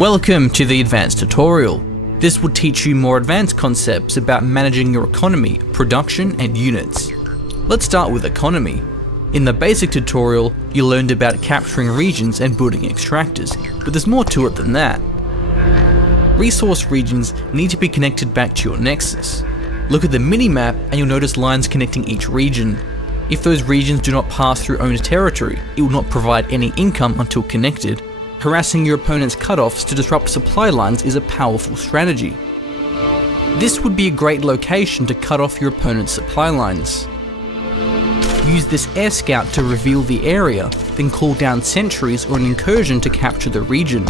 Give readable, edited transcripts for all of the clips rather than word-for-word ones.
Welcome to the advanced tutorial. This will teach you more advanced concepts about managing your economy, production and units. Let's start with economy. In the basic tutorial, you learned about capturing regions and building extractors, but there's more to it than that. Resource regions need to be connected back to your nexus. Look at the mini-map and you'll notice lines connecting each region. If those regions do not pass through owned territory, it will not provide any income until connected. Harassing your opponent's cutoffs to disrupt supply lines is a powerful strategy. This would be a great location to cut off your opponent's supply lines. Use this air scout to reveal the area, then call down sentries or an incursion to capture the region.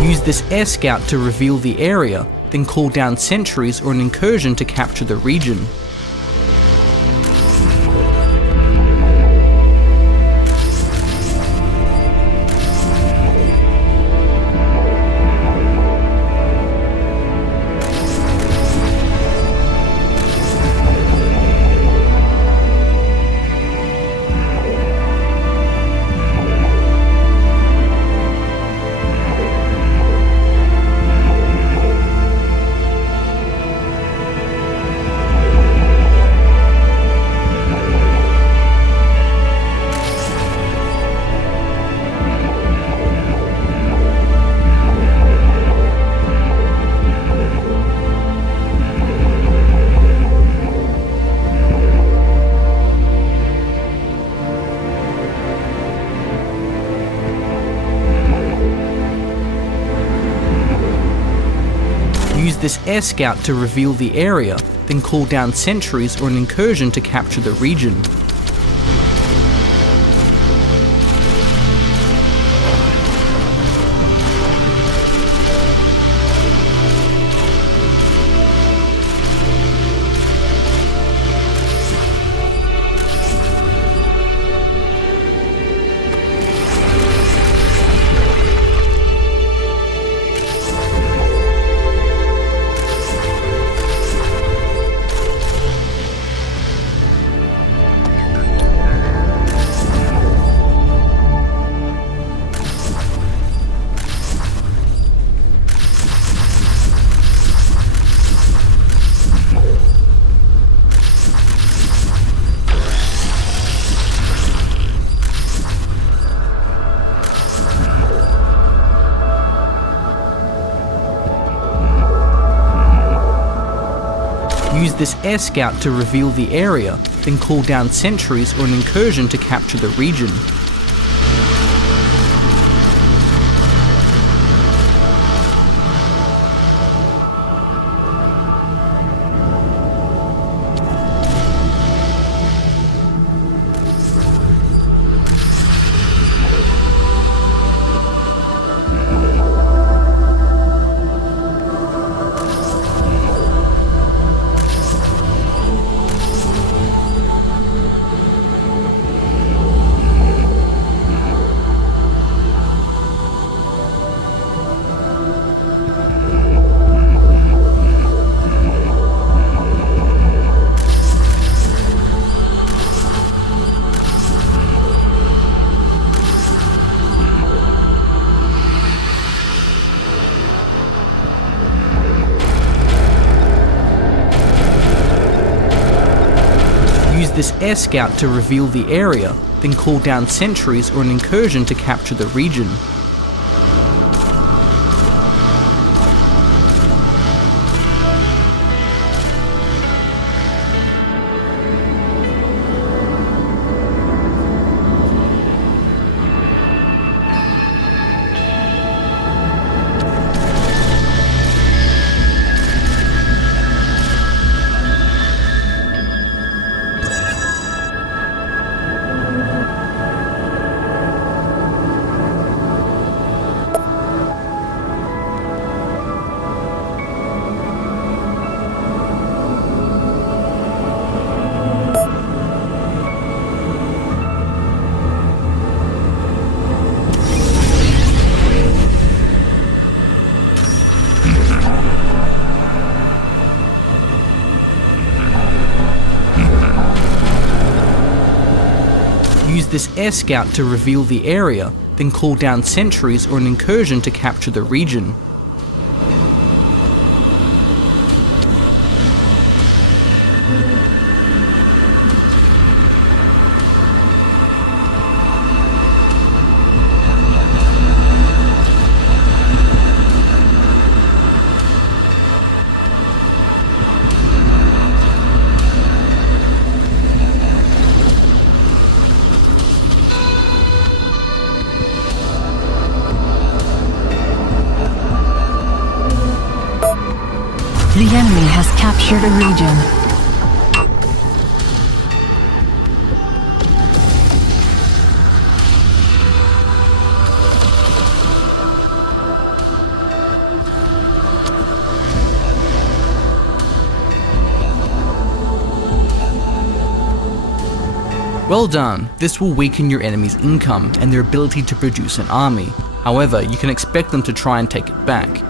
Use this air scout to reveal the area, then call down sentries or an incursion to capture the region. Use this air scout to reveal the area, then call down sentries or an incursion to capture the region. Use this air scout to reveal the area, then call down sentries or an incursion to capture the region. Use this air scout to reveal the area, then call down sentries or an incursion to capture the region. this air scout to reveal the area, then call down sentries or an incursion to capture the region. The enemy has captured a region. Well done, this will weaken your enemy's income and their ability to produce an army. However, you can expect them to try and take it back.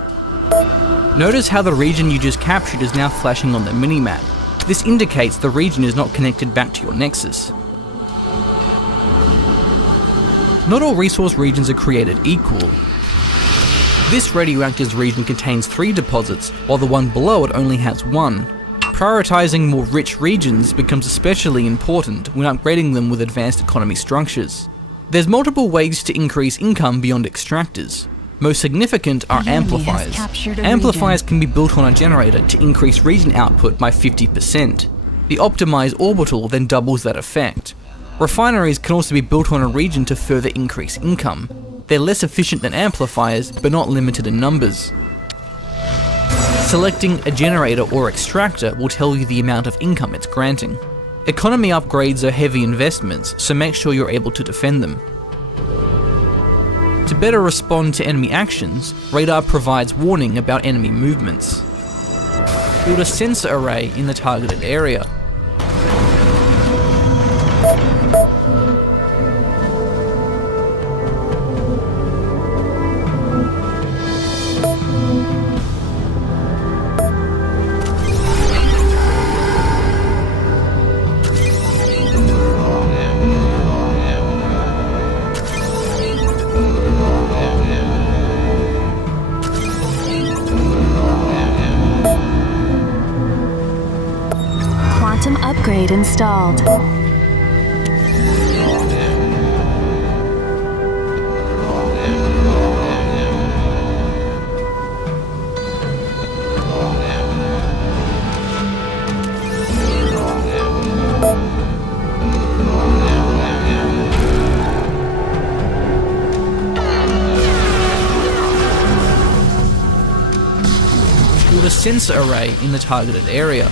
Notice how the region you just captured is now flashing on the minimap. This indicates the region is not connected back to your nexus. Not all resource regions are created equal. This radioactive region contains 3 deposits, while the one below it only has 1. Prioritizing more rich regions becomes especially important when upgrading them with advanced economy structures. There's multiple ways to increase income beyond extractors. Most significant are amplifiers. Amplifiers can be built on a generator to increase region output by 50%. The optimized orbital then doubles that effect. Refineries can also be built on a region to further increase income. They're less efficient than amplifiers, but not limited in numbers. Selecting a generator or extractor will tell you the amount of income it's granting. Economy upgrades are heavy investments, so make sure you're able to defend them. To better respond to enemy actions, radar provides warning about enemy movements. Build a sensor array in the targeted area. Upgrade installed. Build a sensor array in the targeted area.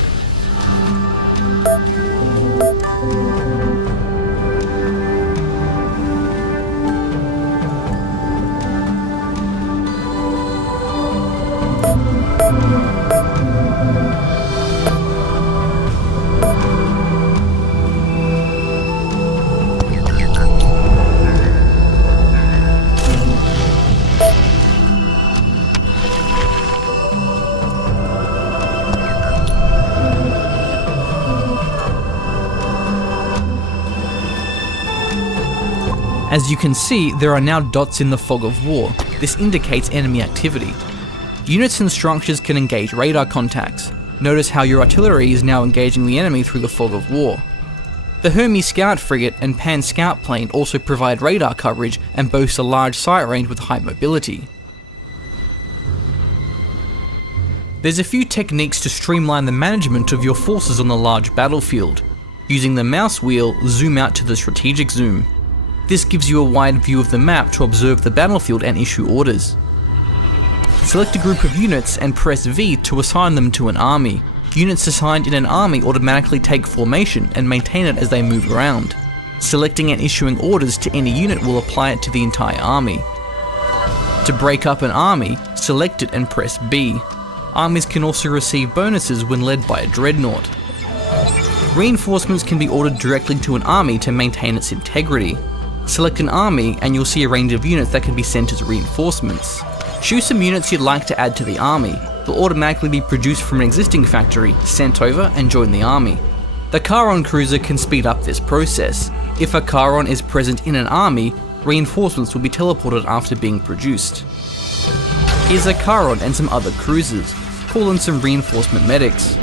As you can see, there are now dots in the fog of war. This indicates enemy activity. Units and structures can engage radar contacts. Notice how your artillery is now engaging the enemy through the fog of war. The Hermes Scout Frigate and Pan Scout Plane also provide radar coverage and boast a large sight range with high mobility. There's a few techniques to streamline the management of your forces on the large battlefield. Using the mouse wheel, zoom out to the strategic zoom. This gives you a wide view of the map to observe the battlefield and issue orders. Select a group of units and press V to assign them to an army. Units assigned in an army automatically take formation and maintain it as they move around. Selecting and issuing orders to any unit will apply it to the entire army. To break up an army, select it and press B. Armies can also receive bonuses when led by a dreadnought. Reinforcements can be ordered directly to an army to maintain its integrity. Select an army and you'll see a range of units that can be sent as reinforcements. Choose some units you'd like to add to the army. They'll automatically be produced from an existing factory, sent over and join the army. The Charon cruiser can speed up this process. If a Charon is present in an army, reinforcements will be teleported after being produced. Here's a Charon and some other cruisers. Call in some reinforcement medics.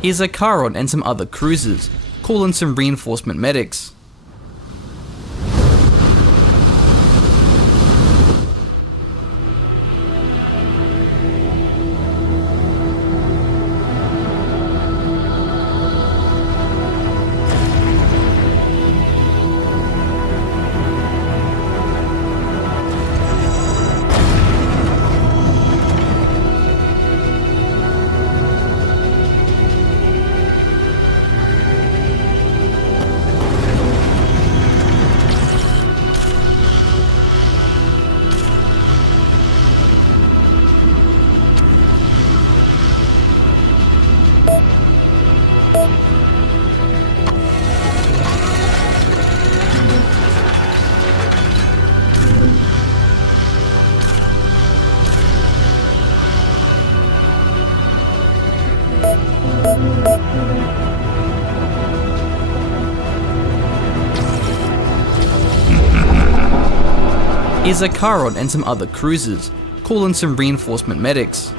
Here's a Charon and some other cruisers. Call in some reinforcement medics. Here's a Charon and some other cruisers. Call in some reinforcement medics.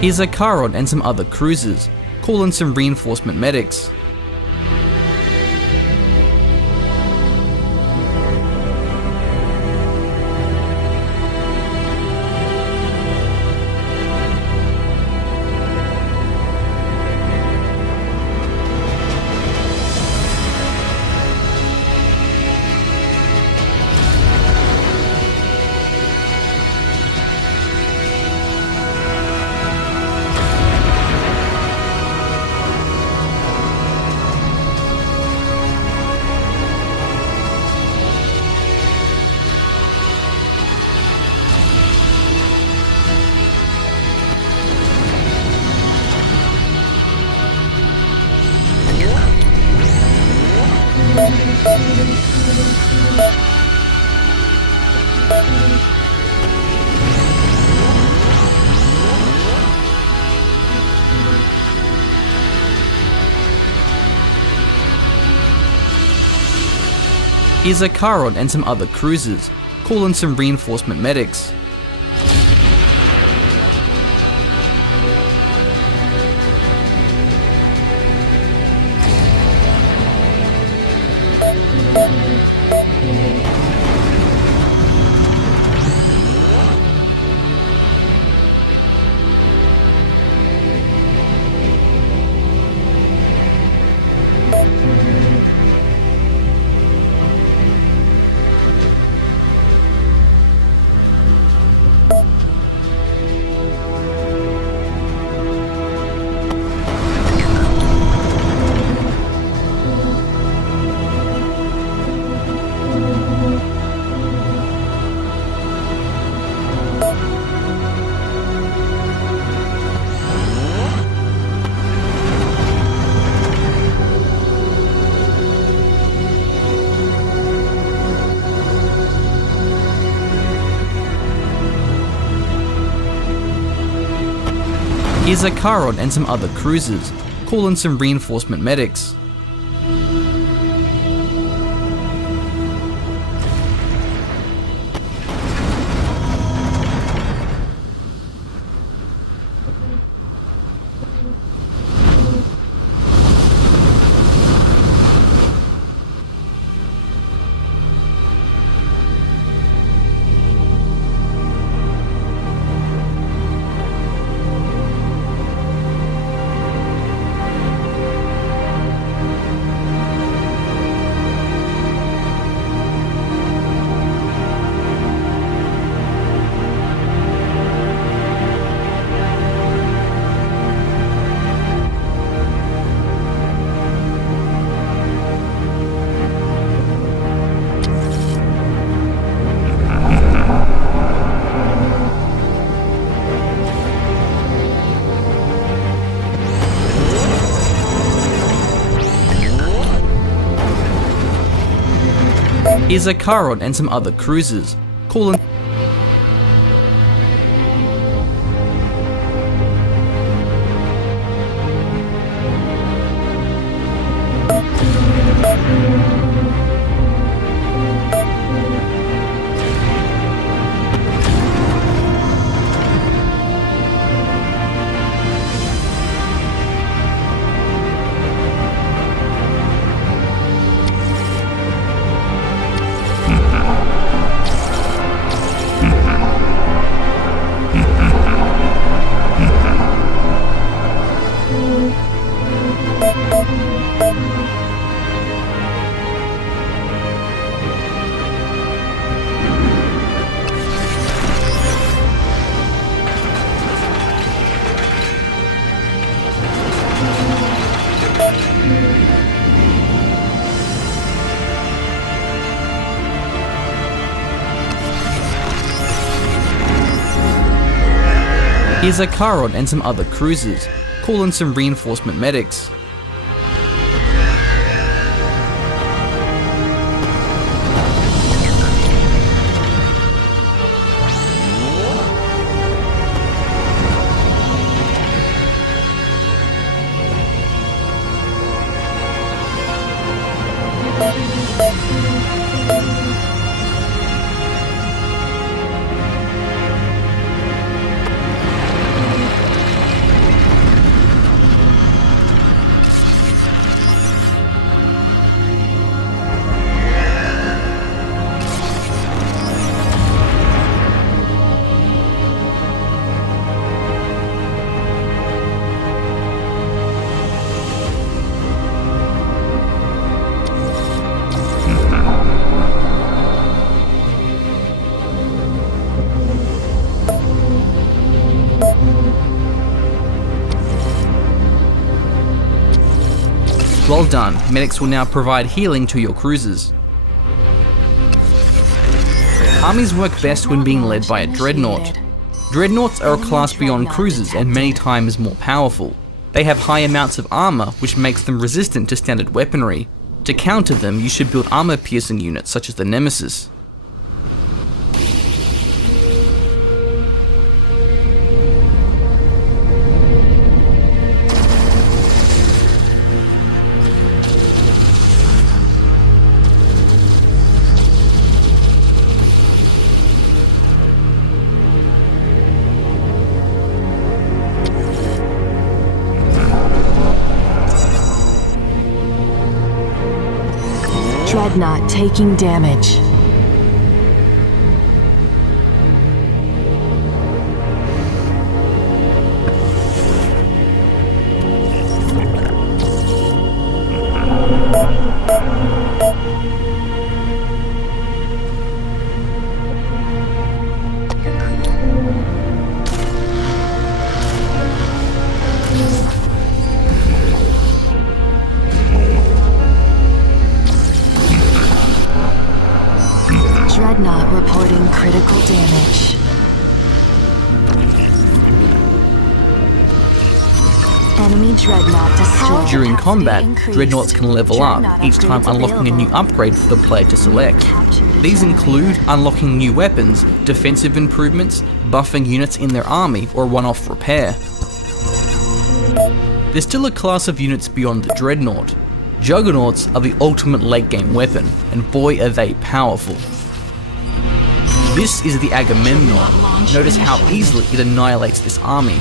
Here's a Charon and some other cruisers. Call in some reinforcement medics. Here's a Charon and some other cruisers. Call in some reinforcement medics. Here's a Charon and some other cruisers. Call in some reinforcement medics. Here's a Charon and some other cruisers. Call in Here's a Charon and some other cruisers. Call in some reinforcement medics. Well done, medics will now provide healing to your cruisers. Armies work best when being led by a dreadnought. Dreadnoughts are a class beyond cruisers and many times more powerful. They have high amounts of armor, which makes them resistant to standard weaponry. To counter them, you should build armor-piercing units such as the Nemesis. Dreadnought taking damage. Dreadnought reporting critical damage. Enemy Dreadnought destroyed. During combat, Dreadnoughts can level up, each time unlocking a new upgrade for the player to select. These include unlocking new weapons, defensive improvements, buffing units in their army, or one-off repair. there's still a class of units beyond the Dreadnought. Juggernauts are the ultimate late game weapon, and boy are they powerful. This is the Agamemnon. Notice how easily it annihilates this army.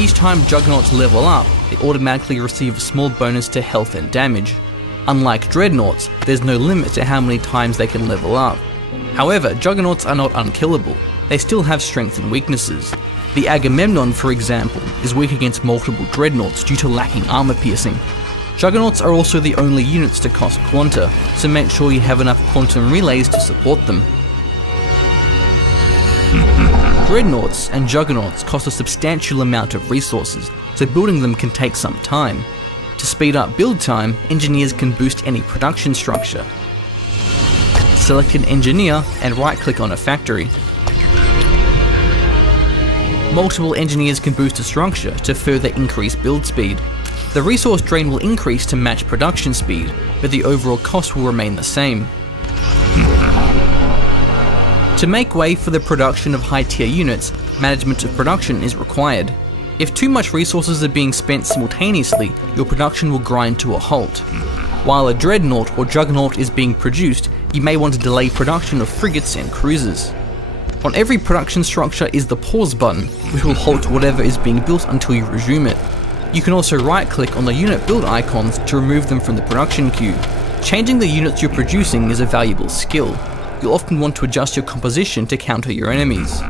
Each time Juggernauts level up, they automatically receive a small bonus to health and damage. Unlike Dreadnoughts, there's no limit to how many times they can level up. However, Juggernauts are not unkillable, they still have strengths and weaknesses. The Agamemnon, for example, is weak against multiple Dreadnoughts due to lacking armor piercing. Juggernauts are also the only units to cost Quanta, so make sure you have enough quantum relays to support them. Dreadnoughts and Juggernauts cost a substantial amount of resources, so building them can take some time. To speed up build time, engineers can boost any production structure. Select an engineer and right-click on a factory. Multiple engineers can boost a structure to further increase build speed. The resource drain will increase to match production speed, but the overall cost will remain the same. To make way for the production of high-tier units, management of production is required. If too much resources are being spent simultaneously, your production will grind to a halt. While a Dreadnought or Juggernaut is being produced, you may want to delay production of frigates and cruisers. On every production structure is the pause button, which will halt whatever is being built until you resume it. You can also right-click on the unit build icons to remove them from the production queue. Changing the units you're producing is a valuable skill. You'll often want to adjust your composition to counter your enemies.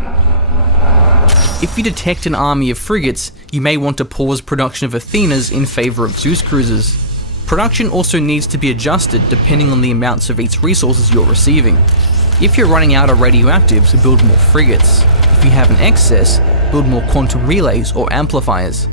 If you detect an army of frigates, you may want to pause production of Athenas in favour of Zeus cruisers. Production also needs to be adjusted depending on the amounts of each resources you're receiving. If you're running out of radioactives, build more frigates. If you have an excess, build more quantum relays or amplifiers.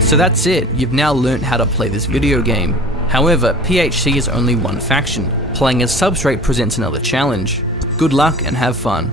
So that's it, you've now learnt how to play this video game. However, PHC is only one faction. Playing as Substrate presents another challenge. Good luck and have fun.